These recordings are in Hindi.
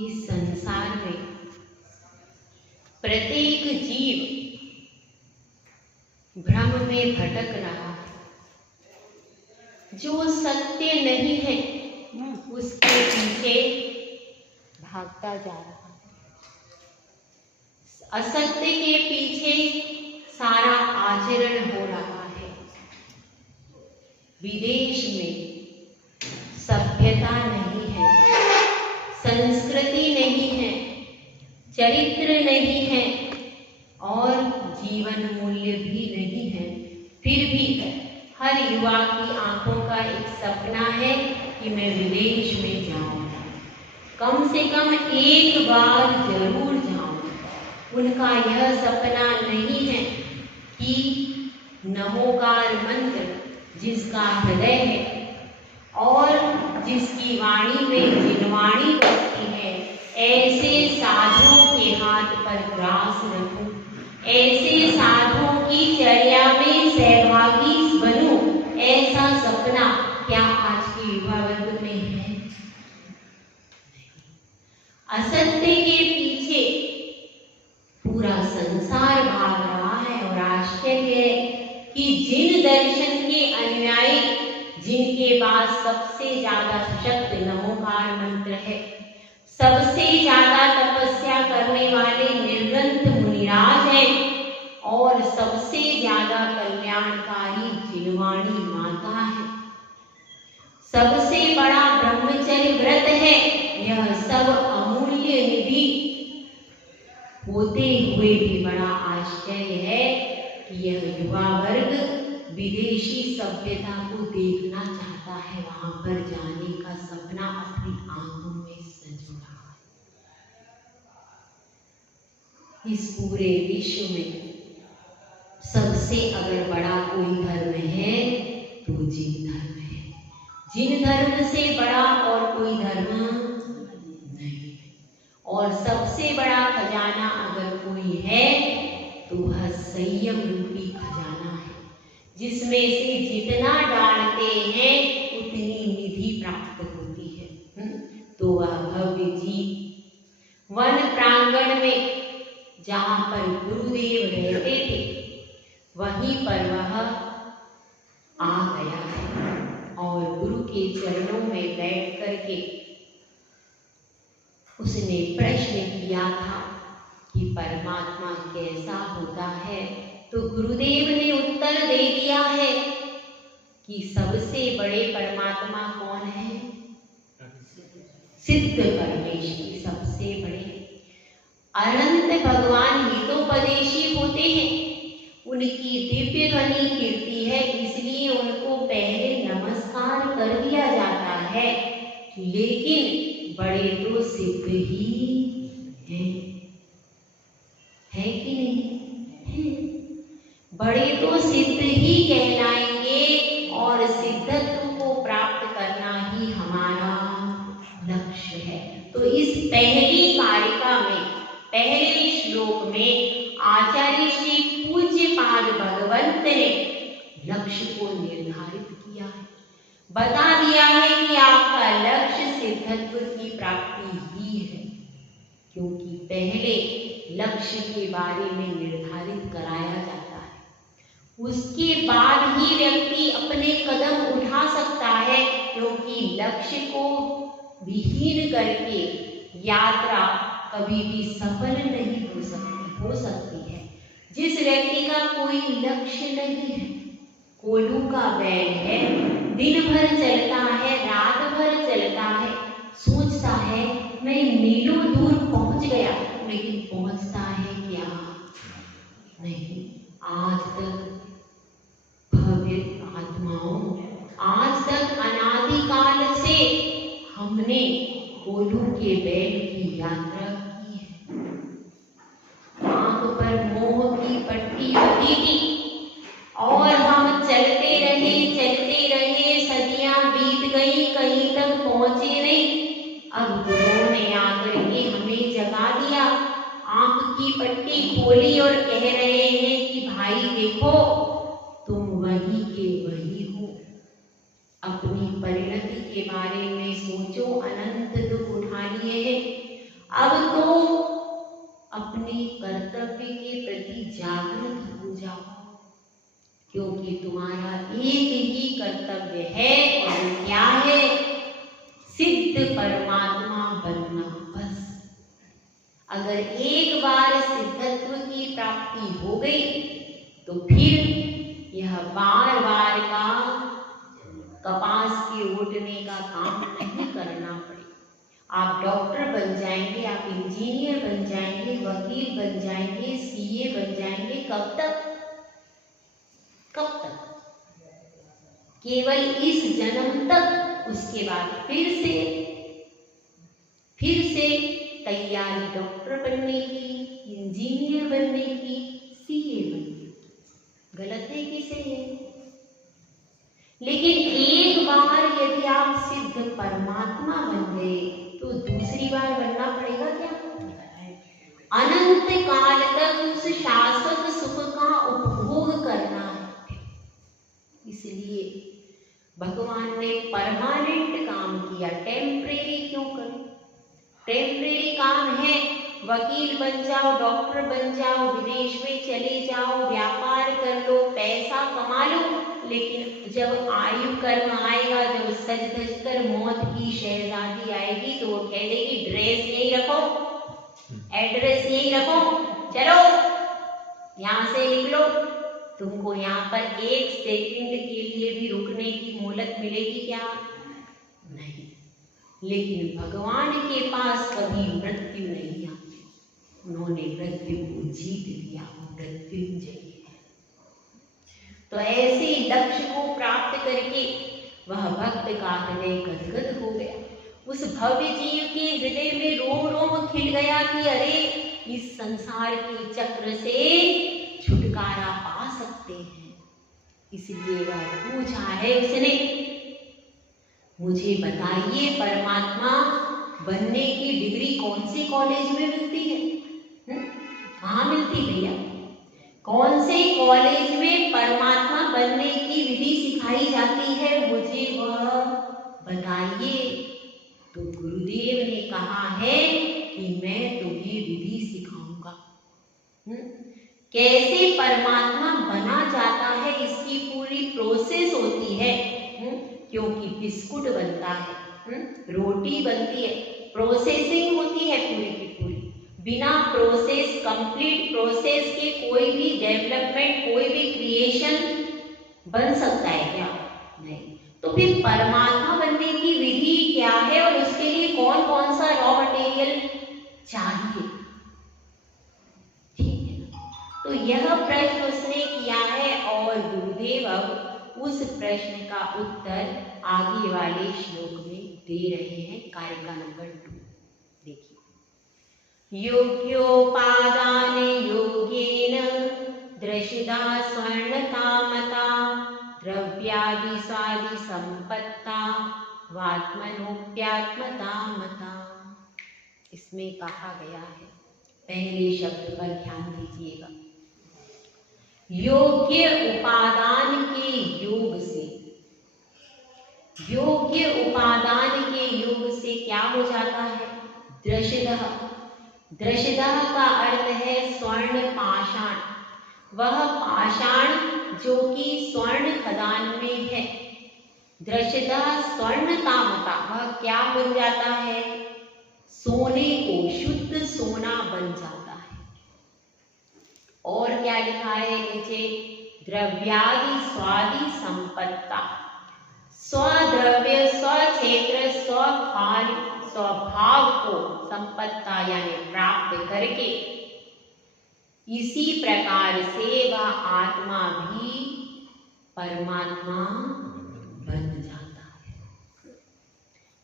इस संसार में प्रत्येक जीव भ्रम में भटक रहा है। जो सत्य नहीं है उसके पीछे भागता जा रहा है। असत्य के पीछे सारा आचरण हो रहा है। विदेश में सभ्यता नहीं है, संस्कृति नहीं है, चरित्र नहीं है और जीवन मूल्य भी नहीं है। फिर भी हर युवा की आंखों का एक सपना है कि मैं विदेश में जाऊं, कम से कम एक बार जरूर जाऊं। उनका यह सपना नहीं है कि नमोकार मंत्र जिसका हृदय है और जिसकी वाणी में जिनवाणी बसती है, ऐसे साधुओं के हाथ पर ग्रास रखूं, ऐसे साधुओं की चर्या में सहभागी बनूं। ऐसा सपना क्या आज के युवा वर्ग में है? असत्य के पीछे पूरा संसार भाग रहा है और आश्चर्य है कि जिन दर्शन के अनुयायी, जिनके पास सबसे ज्यादा सशक्त नमोकार मंत्र है, सबसे ज्यादा तपस्या करने वाले निर्ग्रंथ मुनिराज हैं और सबसे ज्यादा कल्याणकारी जिनवाणी माता है, सबसे बड़ा ब्रह्मचर्य व्रत है, यह सब अमूल्य निधि होते हुए भी बड़ा आश्चर्य है कि यह युवा वर्ग विदेशी सभ्यता को देखना चाहता है, वहां पर जाने का सपना अपनी आंखों में सजो रहा है। इस पूरे विश्व में सबसे अगर बड़ा कोई धर्म है तो जिन धर्म है। जिन धर्म से बड़ा और कोई धर्म नहीं। और सबसे बड़ा खजाना अगर कोई है तो वह संयम रूपी खजाना है, जिसमें से जितना डालते हैं उतनी निधि प्राप्त होती है। तो वह भव्य जी वन प्रांगण में जहां पर गुरुदेव रहते थे वहीं पर वह आ गया है और गुरु के चरणों में बैठ करके उसने प्रश्न किया था कि परमात्मा कैसा होता है। तो गुरुदेव ने उत्तर दे दिया है कि सबसे बड़े परमात्मा कौन है? सिद्ध परमेश्वर सबसे बड़े। अनंत भगवान हितोपदेशी होते हैं, उनकी दिव्य ध्वनि कीर्ति है, इसलिए उनको पहले नमस्कार कर दिया जाता है। लेकिन बड़े तो सिद्ध ही है कि नहीं है? बड़े तो सिद्ध ही कहलाएंगे और सिद्धत्व को प्राप्त करना ही हमारा लक्ष्य है। तो इस पहली कारिका में, पहले श्लोक में आचार्य श्री पूज्यपाद भगवंत ने लक्ष्य को निर्धारित किया है, बता दिया है कि आपका लक्ष्य सिद्धत्व की प्राप्ति ही है, क्योंकि पहले लक्ष्य के बारे में निर्धारित कराया जाता है, उसके बाद ही व्यक्ति अपने कदम उठा सकता है, क्योंकि लक्ष्य को विहीन करके यात्रा कभी भी सफल नहीं हो सकती है। जिस व्यक्ति का कोई लक्ष्य नहीं है, कोल्हू का बैल है, दिन भर चलता है, रात भर चलता है, सोचता है मैं मीलों दूर पहुंच गया, लेकिन पहुंचता है क्या? नहीं। आज तक भव्य आत्माओं, आज तक अनादिकाल से हमने कोल्हू के बैल की यात्रा की है। आंख पर मोह की पट्टी बंधी थी और हम चलते रहे, सदियां बीत गई, कहीं तक पहुंचे नहीं। अब गुरुओं ने आकर के हमें जगा दिया, आंख की पट्टी खोली और कह रहे हैं कि भाई देखो, तुम वही के वही हो, अपनी परिणति के बारे में सोचो, अनंत दुख उठा लिए हैं, अब तो अपने कर्तव्य के प्रति जागृत हो जाओ, क्योंकि तुम्हारा एक ही कर्तव्य है, और वो क्या है? सिद्ध परमात्मा बनना। बस अगर एक बार सिद्धत्व की प्राप्ति हो गई तो फिर यह बार बार का कपास के ओटने का काम नहीं करना पड़ेगा। आप डॉक्टर बन जाएंगे, आप इंजीनियर बन जाएंगे, वकील बन जाएंगे, सीए बन जाएंगे। कब तक? कब तक? केवल इस जन्म तक। उसके बाद फिर से तैयारी डॉक्टर बनने की, इंजीनियर बनने की, सीए बनने की। गलत है कि सही है? लेकिन एक बार यदि आप सिद्ध परमात्मा बन गए तो दूसरी बार बनना पड़ेगा क्या? अनंत काल तक उस शाश्वत सुख का उपभोग करना है। इसलिए भगवान ने परमानेंट काम किया, टेम्परेरी क्यों करें? टेम्परेरी काम है, वकील बन जाओ, डॉक्टर बन जाओ, विदेश में चले जाओ, व्यापार कर लो, पैसा कमा लो, लेकिन जब आयु कर्म आएगा, जब सज धज कर मौत की शहजादी आएगी तो वो कह देगी ड्रेस यही रखो, एड्रेस यही रखो, चलो यहाँ से निकलो। तुमको यहाँ पर एक सेकंड के लिए भी रुकने की मोहलत मिलेगी क्या? नहीं। लेकिन भगवान के पास कभी मृत्यु नहीं आती। उन्होंने मृत्यु को जीत लिया, मृत्युंजय है। तो ऐसे लक्ष्य को प्राप्त करके वह भक्त का हृदय गदगद हो गया। उस भव्य जीव के हृदय में रोम रोम खिल गया कि अरे इस संसार के चक्र से छुटकारा पा सकते हैं। इसलिए वह पूछा है उसने, मुझे बताइए परमात्मा बनने की डिग्री कौन से कॉलेज में मिलती है? कहाँ मिलती भैया? कौन से कॉलेज में परमात्मा बनने की विधि सिखाई जाती है? मुझे वह बताइए। तो गुरुदेव ने कहा है कि मैं तुम्हें विधि सिखाऊंगा। कैसे परमात्मा बना जाता है इसकी पूरी प्रोसेस होती है। क्योंकि बिस्कुट बनता है, रोटी बनती है, प्रोसेसिंग होती है पूरी की पूरी। बिना प्रोसेस, कंप्लीट प्रोसेस के कोई भी डेवलपमेंट, कोई भी क्रिएशन बन सकता है क्या? नहीं। तो फिर परमात्मा बनने की विधि क्या है और उसके लिए कौन कौन सा रॉ मटेरियल चाहिए? ठीक है ना? तो यह प्रश्न उसने किया है और गुरुदेव अब उस प्रश्न का उत्तर आगे वाले श्लोक में दे रहे हैं। कारिका नंबर 2 देखिए। योग्योपादान योगेन दृशिता स्वर्णकामता द्रव्यादि स्वादि संपत्ता वात्मनोप्यात्मता मता। इसमें कहा गया है, पहले शब्द पर ध्यान दीजिएगा। योग्य उपादान के योग से, योग्य उपादान के योग से क्या हो जाता है? दृशदः। दृशदः का अर्थ है स्वर्ण पाषाण। वह पाषाण जो कि स्वर्ण खदान में है। दृशदः स्वर्ण कामता, वह क्या बन जाता है? सोने को, शुद्ध सोना बन जाता है। और क्या लिखा है नीचे? द्रव्यादि स्वादि संपत्ता। स्वद्रव्य, स्वक्षेत्र, स्वकाल, स्वभाव को संपत्ता यानी प्राप्त करके इसी प्रकार से वह आत्मा भी परमात्मा बन जाता है।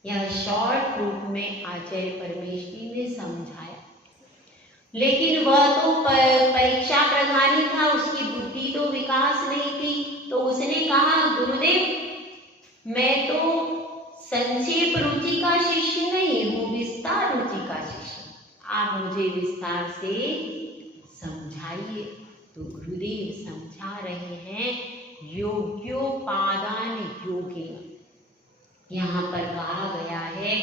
यह शॉर्ट रूप में आचार्य परमेश्वरी ने समझाया। लेकिन वह तो परीक्षा प्रधानी था, उसकी बुद्धि तो विकास नहीं थी। तो उसने कहा गुरुदेव मैं तो संक्षेप रुचि का शिष्य नहीं हूँ, विस्तार रुचि का शिष्य। आप मुझे विस्तार से समझाइए। तो गुरुदेव समझा रहे हैं योग्योपादान योगे। यहाँ पर कहा गया है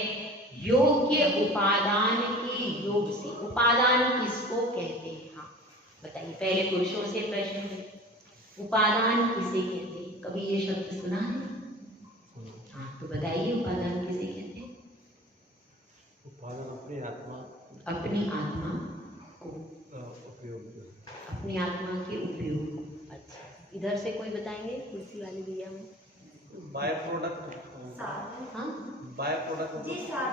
योग्य उपादान के योग से। उपादान किसको कहते हैं? हाँ बताइए, पहले पुरुषों से प्रश्न है, उपादान किसे कहते हैं? कभी ये शब्द सुना है? हाँ तो बताइए, उपादान किसे कहते हैं? उपादान अपनी आत्मा को उपयोग, अपनी आत्मा के उपयोग। अच्छा, इधर से कोई बताएंगे? कुर्सी वाले भैया में बाय प्रोडक्ट। हाँ बाय प्रोडक्ट,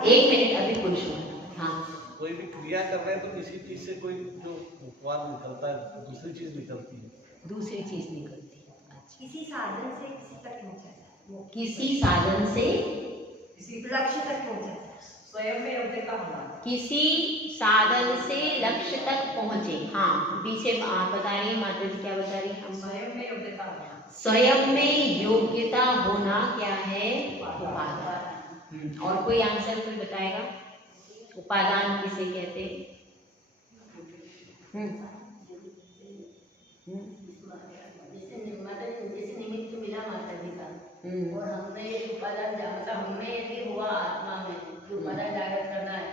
एक मिनट, अभी पुरुषों। हाँ कोई भी क्रिया कर रहे हैं तो किसी चीज से कोई जो उपवाद निकलता है, दूसरी चीज निकलती है। दूसरी चीज निकलती है। अच्छा, किसी साधन से किसी तक पहुंचाता है, किसी साधन से किसी लक्ष्य तक पहुंचाता है, स्वयं में योग्य का होना। किसी साधन से लक्ष्य तक पहुंचे। हाँ पीछे आप बता रही है, माता जी क्या बता रही है? हम स्वयं में योग्य का होना। स्वयं में योग्यता होना क्या है? उपादान। और कोई आंसर कोई बताएगा? उपादान किसे कहते हैं? जैसे निमित्त मिला माता जी का, और हमने उपादान मतलब हमें यदि हुआ आत्मा में उपादान जागृत करना है,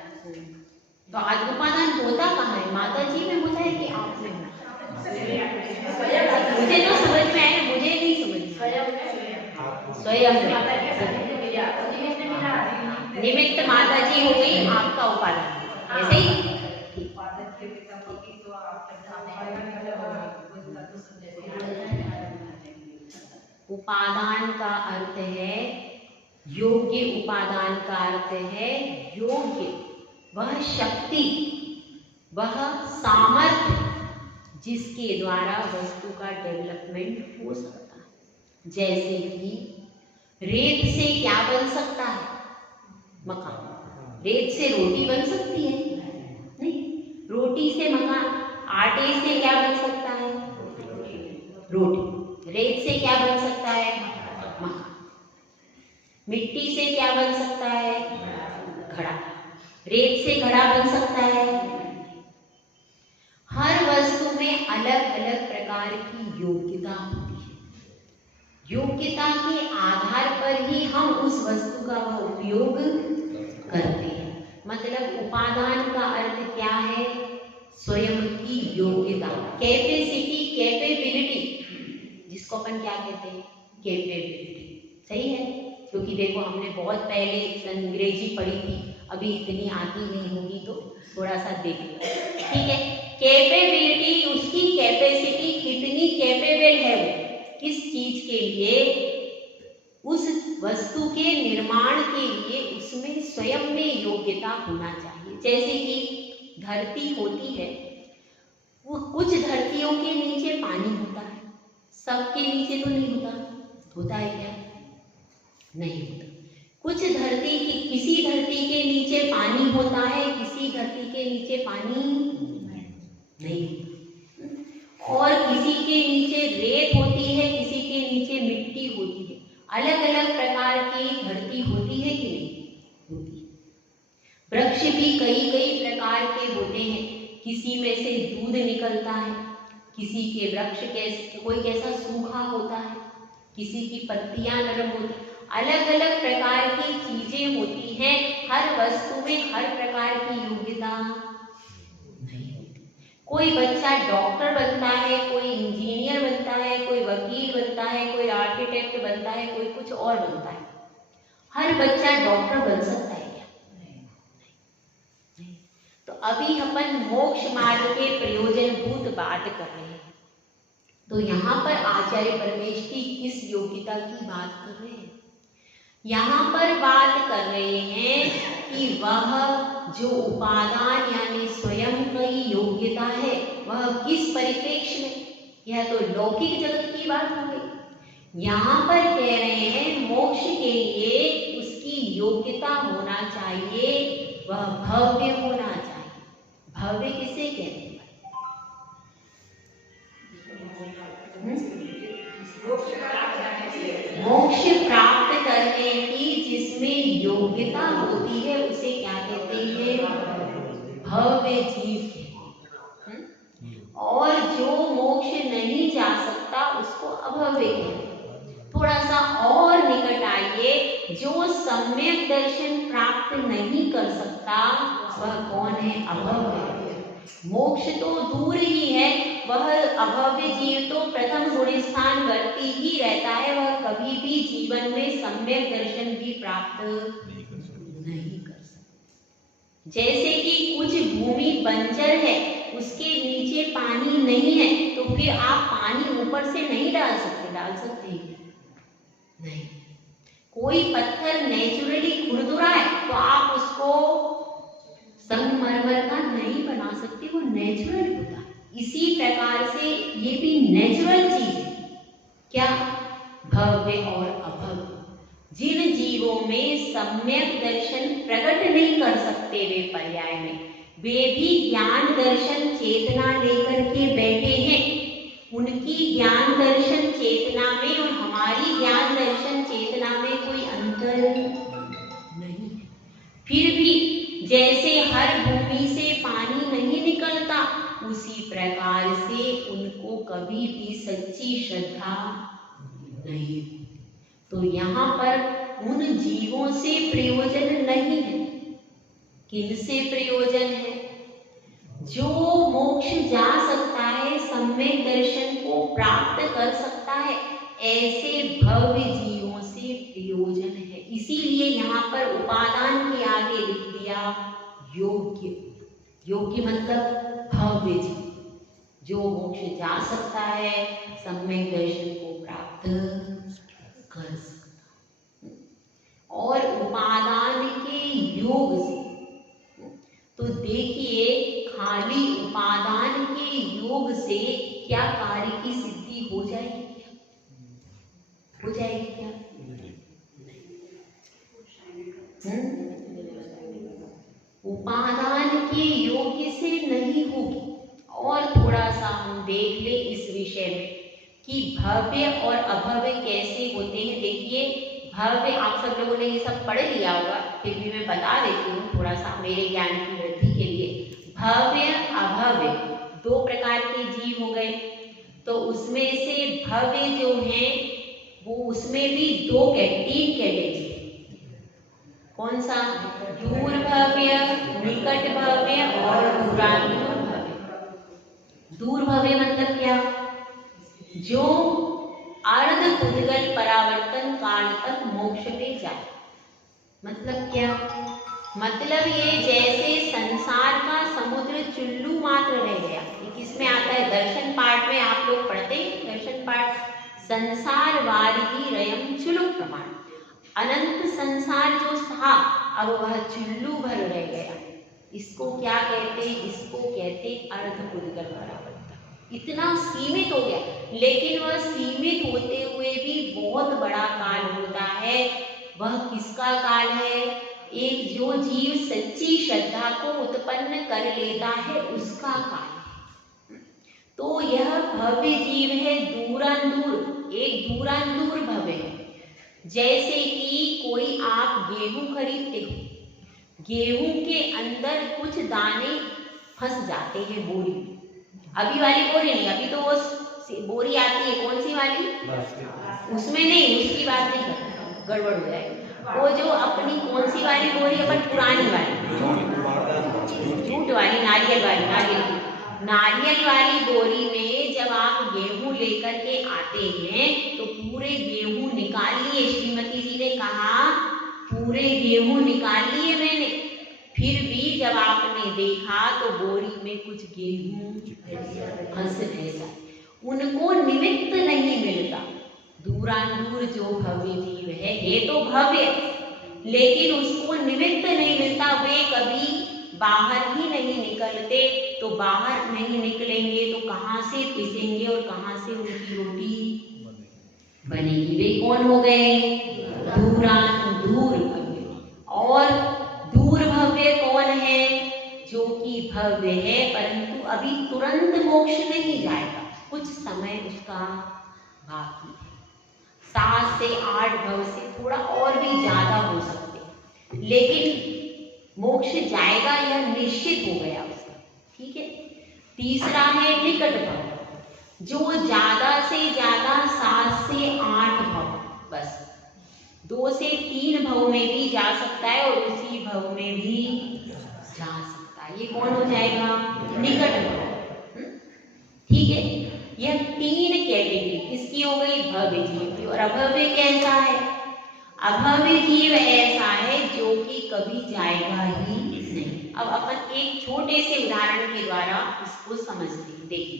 तो आज उपादान होता कहाँ है? माता जी में होता है कि आप में? मुझे तो समझ में आया, मुझे नहीं समझ में। स्वयं निमित्त माता जी हो गई आपका उपादान, ऐसे ही। उपादान का अर्थ है योग्य। उपादान का अर्थ है योग्य, वह शक्ति, वह सामर्थ्य जिसके द्वारा वस्तु का डेवलपमेंट हो सकता है। जैसे कि रेत से क्या बन सकता है? मकान। रेत से रोटी बन सकती है? नहीं। रोटी से मकान। आटे से क्या बन सकता है? रोटी। रेत से क्या बन सकता है? मकान। मिट्टी से क्या बन सकता है? घड़ा। रेत से घड़ा बन सकता है? हर वस्तु में अलग अलग प्रकार की योग्यता होती है। योग्यता के आधार पर ही हम उस वस्तु का वह उपयोग करते हैं। मतलब उपादान का अर्थ क्या है? स्वयं की योग्यता, कैपेसिटी, कैपेबिलिटी, जिसको अपन क्या कहते हैं? कैपेबिलिटी। सही है, क्योंकि देखो हमने बहुत पहले अंग्रेजी पढ़ी थी, अभी इतनी आती नहीं होगी तो थोड़ा सा देख लो, ठीक है। कैपेबिलिटी, उसकी कैपेसिटी, कितनी कैपेबल है वो किस चीज के लिए? उस वस्तु के निर्माण के लिए उसमें स्वयं में योग्यता होना चाहिए। जैसे कि धरती होती है, वो कुछ धरतियों के नीचे पानी होता है, सबके नीचे तो नहीं होता। होता है क्या? नहीं होता। कुछ धरती की, किसी धरती के नीचे पानी होता है, किसी धरती के नीचे पानी नहीं होता। और किसी के नीचे रेत होती है, किसी के नीचे मिट्टी होती है। अलग अलग प्रकार की धरती होती है कि नहीं? होती है। वृक्ष भी कई कई प्रकार के होते हैं, किसी में से दूध निकलता है, किसी के वृक्ष कैसे, कोई कैसा सूखा होता है, किसी की पत्तियां नरम होती है। अलग अलग प्रकार की चीजें होती हैं। हर वस्तु में हर प्रकार की योग्यता नहीं होती। कोई बच्चा डॉक्टर बनता है, कोई इंजीनियर बनता है, कोई वकील बनता है, कोई आर्किटेक्ट बनता है, कोई कुछ और बनता है। हर बच्चा डॉक्टर बन सकता है क्या? नहीं। तो अभी अपन मोक्ष मार्ग के प्रयोजनभूत बात कर रहे हैं। तो यहाँ पर आचार्य परमेश की किस योग्यता की बात कर रहे हैं? यहाँ पर बात कर रहे हैं कि वह जो उपादान यानी स्वयं की योग्यता है, वह किस परिप्रेक्ष्य में? यह तो लौकिक जगत की बात हो गई। यहाँ पर कह रहे हैं मोक्ष के लिए उसकी योग्यता होना चाहिए, वह भव्य होना चाहिए। भव्य किसे कहते हैं? मोक्ष प्राप्त करने की जिसमें योग्यता होती है उसे क्या कहते हैं? भव्य जीव कहते हैं। और जो मोक्ष नहीं जा सकता उसको अभव्य कहते हैं। थोड़ा सा और निकट आइए, जो सम्यक दर्शन प्राप्त नहीं कर सकता वह कौन है? अभव्य। मोक्ष तो दूर ही है, वह अभव्य जीव तो प्रथम गुण स्थान करती ही रहता है, वह कभी भी जीवन में सम्यक दर्शन भी प्राप्त नहीं कर सकता। जैसे कि कुछ भूमि बंजर है, उसके नीचे पानी नहीं है, तो फिर आप पानी ऊपर से नहीं डाल सकते हैं? नहीं। कोई पत्थर नेचुरली खुरदुरा है तो आप उसको संगमरमर का नहीं बना सकते, वो नेचुरल होता है। इसी प्रकार से ये भी नेचुरल चीज है। क्या? भव्य और अभव्य। जिन जीवों में सम्यक दर्शन प्रकट नहीं कर सकते वे पर्याय में, वे भी ज्ञान दर्शन चेतना लेकर के बैठे हैं। उनकी ज्ञान दर्शन चेतना में और हमारी ज्ञान दर्शन चेतना में कोई अंतर नहीं है। फिर भी जैसे हर भूमि से पानी नहीं निकलता, उसी प्रकार से उनको कभी भी सच्ची श्रद्धा नहीं। तो यहाँ पर उन जीवों से प्रयोजन नहीं है। किनसे प्रयोजन है? जो मोक्ष जा सकता है, सम्यक दर्शन को प्राप्त कर सकता है, ऐसे भव्य जीवों से प्रयोजन है। इसीलिए यहाँ पर उपादान के आगे लिख दिया योग्य। योग्य मतलब भव्य जीव, जो मोक्ष जा सकता है, सम्यक दर्शन को प्राप्त कर सकता। और उपादान के योग से, तो देखिए खाली उपादान के योग से क्या कार्य की सिद्धि हो जाएगी? क्या हो जाएगी? क्या उपादान के योग्य से नहीं होगी। और थोड़ा सा हम देख ले इस विषय में कि भव्य और अभव्य कैसे होते हैं। देखिए भव्य, आप सब लोगों ने ये सब पढ़ लिया होगा, फिर भी मैं बता देती हूँ थोड़ा सा मेरे ज्ञान की वृद्धि के लिए। भव्य अभव्य दो प्रकार के जीव हो गए। तो उसमें से भव्य जो हैं वो, उसमें भी तीन कैटेगरी। कौन सा? दूर भव्य, निकट भव्य और दूरांतूर भव्य। दूर भव्य मतलब क्या? जो अर्ध उद्गल परावर्तन काल तक मोक्ष पे जाए। मतलब क्या? मतलब ये जैसे संसार का समुद्र चुल्लू मात्र रह गया। ये किसमें आता है? दर्शन पाठ में आप लोग पढ़ते हैं। दर्शन पाठ, संसार वारिधि रयम चुलुक प्रमाण। अनंत संसार जो था, अब वह चुल्लू भर रह गया। इसको क्या कहते हैं? इसको कहते अर्ध उद्गल परावर्तन। इतना सीमित हो गया, लेकिन वह सीमित होते हुए भी बहुत बड़ा काल होता है। वह किसका काल है? एक जो जीव सच्ची श्रद्धा को उत्पन्न कर लेता है, उसका काल है। तो यह भव्य जीव है दूरांदूर, एक दूरांदूर भव्य है। जैसे कि कोई आप गेहूं खरीदते हो, गेहूं के अंदर कुछ दाने फंस जाते हैं बोरी में। अभी वाली बोरी नहीं, अभी तो वो बोरी आती है, कौन सी वाली? उसमें नहीं, उसकी बात नहीं करते, गड़बड़ हो जाएगी। वो जो अपनी कौन सी वाली बोरी है? पर पुरानी वाली, जूट वाली, नारियल वाली, नारियल वाली बोरी में जब आप गेहूं लेकर के आते हैं तो पूरे गेहूं निकाल लिए। श्रीमती जी ने कहा पूरे गेहूं निकाल लिए मैंने। फिर भी जब आपने देखा तो बोरी में कुछ गेहूं फंस गए, उनको निमित्त नहीं मिलता। दूरांदूर जो भव्य जीव है, ये तो भव्य, लेकिन उसको निमित्त नहीं मिलता। वे कभी बाहर ही नहीं निकलते। तो बाहर नहीं निकलेंगे तो कहाँ से पिसेंगे और कहाँ से उनकी रोटी बनेगी? वे कौन हो गए? दूरांदूर भव्य। और दूर भव्य कौन है? जो कि भव्य है परंतु अभी तुरंत मोक्ष नहीं जाएगा, कुछ समय उसका बाकी है। 7 से 8 भव से थोड़ा और भी ज्यादा हो सकते, लेकिन मोक्ष जाएगा, यह निश्चित हो गया उसका। ठीक है। तीसरा है निकट भव, जो ज्यादा से ज्यादा 7 से 8 भव, बस 2 से 3 भव में भी जा सकता है और उसी भव में भी जा सकता है। ये कौन हो जाएगा? निकट भव। ठीक है, यह 3 कैटेगरी किसकी हो गई? भव्य जीव की। और अभव्य कैसा है? अभव्य जीव ऐसा है जो कि कभी जाएगा ही नहीं। अब अपन एक छोटे से उदाहरण के द्वारा इसको समझते हैं। देखिए,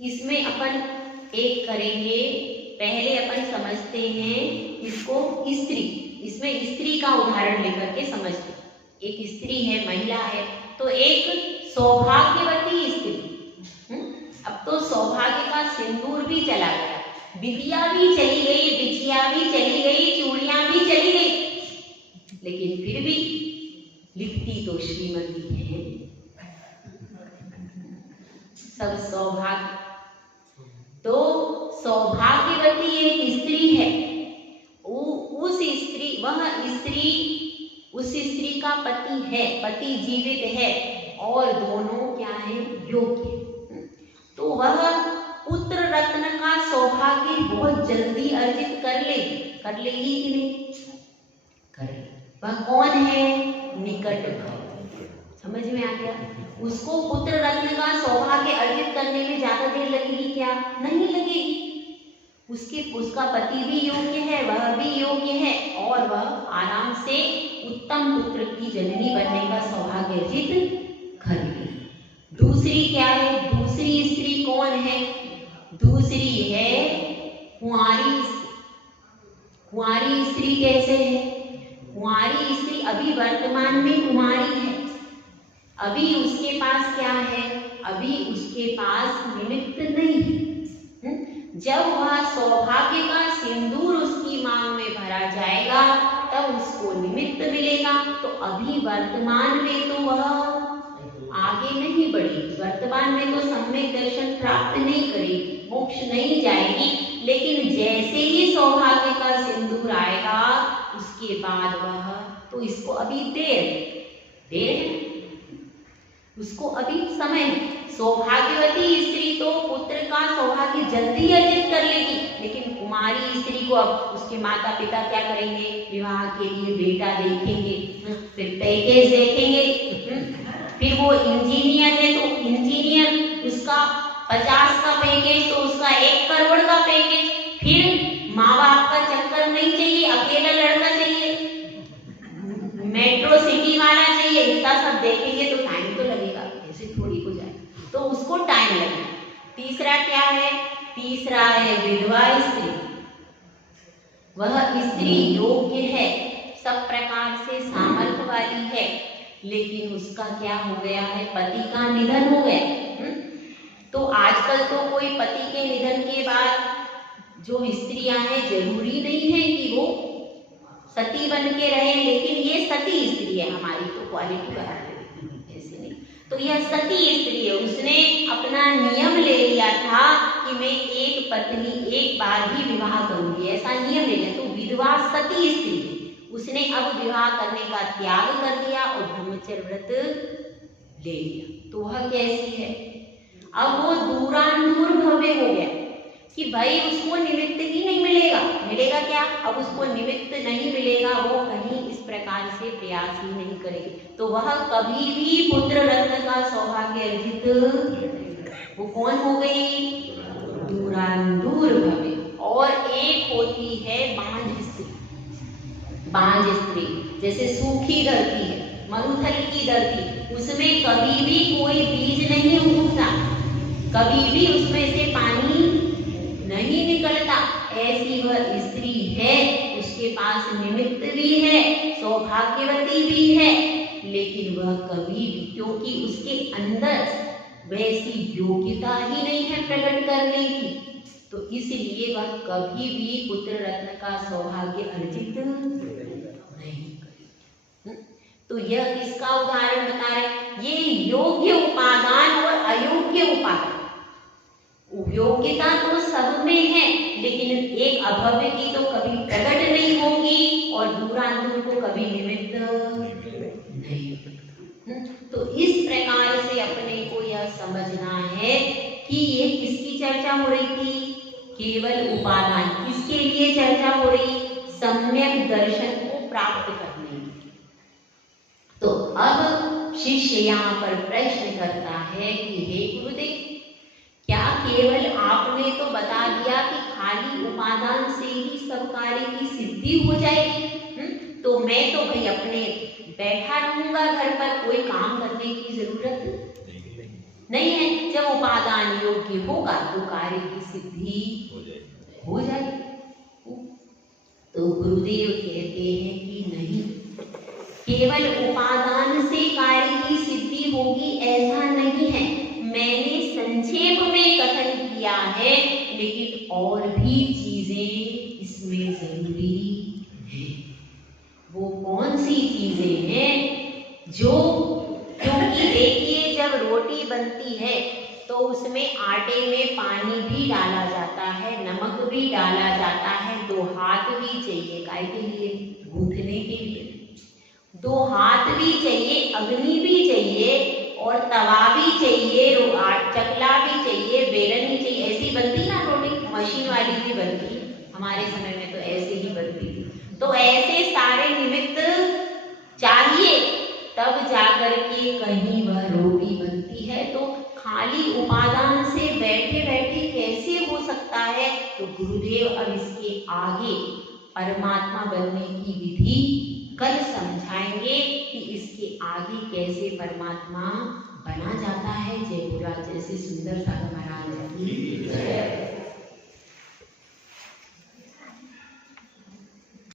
इसमें अपन एक करेंगे, पहले अपन समझते हैं इसको स्त्री। इसमें स्त्री का उदाहरण लेकर के समझते हैं। एक स्त्री है, महिला है, तो एक सौभाग्यवती स्त्री। अब तो सौभाग्य का सिंदूर भी चला गया, बिटिया भी चली गई, बिछिया भी चली गई, चूड़ियां भी चली गई, लेकिन फिर भी लिखती तो श्रीमती है। सब सौभाग्य। तो सौभाग्यवती एक स्त्री है। उस स्त्री का पति है, पति जीवित है और दोनों क्या है? योग्य। तो वह पुत्र रत्न का सौभाग्य बहुत जल्दी अर्जित कर लेगी कि नहीं? करेगी। वह कौन है? निकट भव। समझ में आ गया? उसको पुत्र रत्न का सौभाग्य अर्जित करने में ज्यादा देर लगेगी क्या? नहीं लगेगी। उसका पति भी योग्य है, वह भी योग्य है और वह आराम से उत्तम पुत्र की जननी बनने का सौभाग्य अर्जित कर लेगी। दूसरी क्या है? दूसरी स्त्री कौन है? दूसरी है कुंवारी स्त्री। कुंवारी स्त्री कैसे है? कुंवारी स्त्री अभी वर्तमान में कुंवारी है, अभी उसके पास क्या है? अभी उसके पास निमित्त नहीं है। जब वह सौभाग्य का सिंदूर उसकी मांग में भरा जाएगा तब उसको निमित्त मिलेगा। तो अभी वर्तमान में तो वह आगे नहीं बढ़ेगी, वर्तमान में तो सम्यक दर्शन प्राप्त नहीं करेगी, मोक्ष नहीं जाएगी। लेकिन जैसे ही सौभाग्य का सिंदूर आएगा उसके बाद वह तो इसको अभी देर है, उसको अभी समय है। सौभाग्यवती स्त्री तो पुत्र का सौभाग्य जल्दी अर्जित कर लेगी, लेकिन कुमारी स्त्री को अब उसके माता पिता क्या करेंगे? विवाह के लिए बेटा देखेंगे, फिर पैकेज देखेंगे। फिर वो इंजीनियर है तो इंजीनियर, उसका 50 का पैकेज तो उसका 1 करोड़ का पैकेज। फिर माँ बाप का चक्कर नहीं चाहिए, अकेला लड़का चाहिए, मेट्रो सिटी वाला चाहिए। इतना सब देखेंगे तो टाइम तो लगेगा, ऐसे थोड़ी हो जाए, तो उसको टाइम लगेगा। तीसरा क्या है? तीसरा है विधवा स्त्री। वह स्त्री योग्य है, सब प्रकार से सामर्थ्य वाली है, लेकिन उसका क्या हो गया है? पति का निधन हो गया। तो आजकल तो कोई पति के निधन के बाद जो स्त्रियां हैं जरूरी नहीं है कि वो सती बन के रहे, लेकिन ये सती स्त्री है, हमारी तो क्वालिटी बढ़ा रही ऐसे नहीं। तो यह सती स्त्री है, उसने अपना नियम ले लिया था कि मैं एक पत्नी एक बार ही विवाह करूंगी, ऐसा नियम ले लिया। तो विधवा सती स्त्री, उसने अब विवाह करने का त्याग कर दिया और ब्रह्मचर्य व्रत ले लिया। तो वह कैसी है? अब वो दूरांदूर भव्य हो गया कि भाई उसको निमित्त ही नहीं मिलेगा। मिलेगा क्या? अब उसको निमित्त नहीं मिलेगा, वो कहीं इस प्रकार से प्रयास ही नहीं करेगी, तो वह कभी भी पुत्र रत्न का सौभाग्य अर्जित, वो कौन हो गई? दूरांदूर भव्य। और एक होती है बांझ स्त्री। बांझ स्त्री जैसे सूखी धरती है, मरुथल की धरती, उसमें कभी भी कोई बीज नहीं उगता, कभी भी उसमें से पानी नहीं निकलता, ऐसी वह स्त्री है। उसके पास निमित्त भी है, सौभाग्यवती भी है, लेकिन वह कभी भी, क्योंकि उसके अंदर वैसी योग्यता ही नहीं है प्रकट करने की, तो इसलिए वह कभी भी पुत्र रत्न का सौभाग्य अर्जित नहीं करेगी। तो यह किसका उदाहरण बता रहे? ये योग्य उपादान और अयोग्य उपादान। योग्यता तो सब में है, लेकिन एक अभव्य की तो कभी प्रकट नहीं होगी और दूरांदूर को कभी निमित्त नहीं। तो इस प्रकार से अपने को यह समझना है कि ये किसकी चर्चा हो रही थी? केवल उपादान। किसके लिए चर्चा हो रही? सम्यक दर्शन को प्राप्त करने की। तो अब शिष्य यहाँ पर प्रश्न करता है कि हे गुरुदेव, क्या केवल आपने तो बता दिया कि खाली उपादान से ही सब कार्य की सिद्धि हो जाएगी, तो मैं तो भाई अपने बैठा रहूंगा घर पर, कोई काम करने की जरूरत नहीं है। जब उपादान योग्य होगा तो कार्य की सिद्धि हो जाएगी। तो गुरुदेव कहते हैं कि नहीं, केवल उपादान से कार्य की सिद्धि होगी ऐसा नहीं है। मैंने संक्षेप में कथन किया है, लेकिन और भी चीजें इसमें जरूरी है। वो कौन सी चीजें हैं? जो, क्योंकि देखिए जब रोटी बनती है तो उसमें आटे में पानी भी डाला जाता है, नमक भी डाला जाता है, 2 हाथ भी चाहिए, काय के लिए? गूंथने के लिए 2 हाथ भी चाहिए, अग्नि भी चाहिए, और तवा भी चाहिए, चकला भी चाहिए, बेलन भी चाहिए। ऐसी बनती ना रोटी, मशीन वाली भी बनती, हमारे समय में तो ऐसे ही बनती थी। तो ऐसे सारे निमित्त चाहिए, तब जाकर के कहीं वह रोटी बनती है। तो खाली उपादान से बैठे बैठे कैसे हो सकता है? तो गुरुदेव अब इसके आगे परमात्मा बनने की विधि कल समझाएंगे कि इसके आगे कैसे परमात्मा बना जाता है। जय गुरुराज, जैसे सुंदर सा महाराज।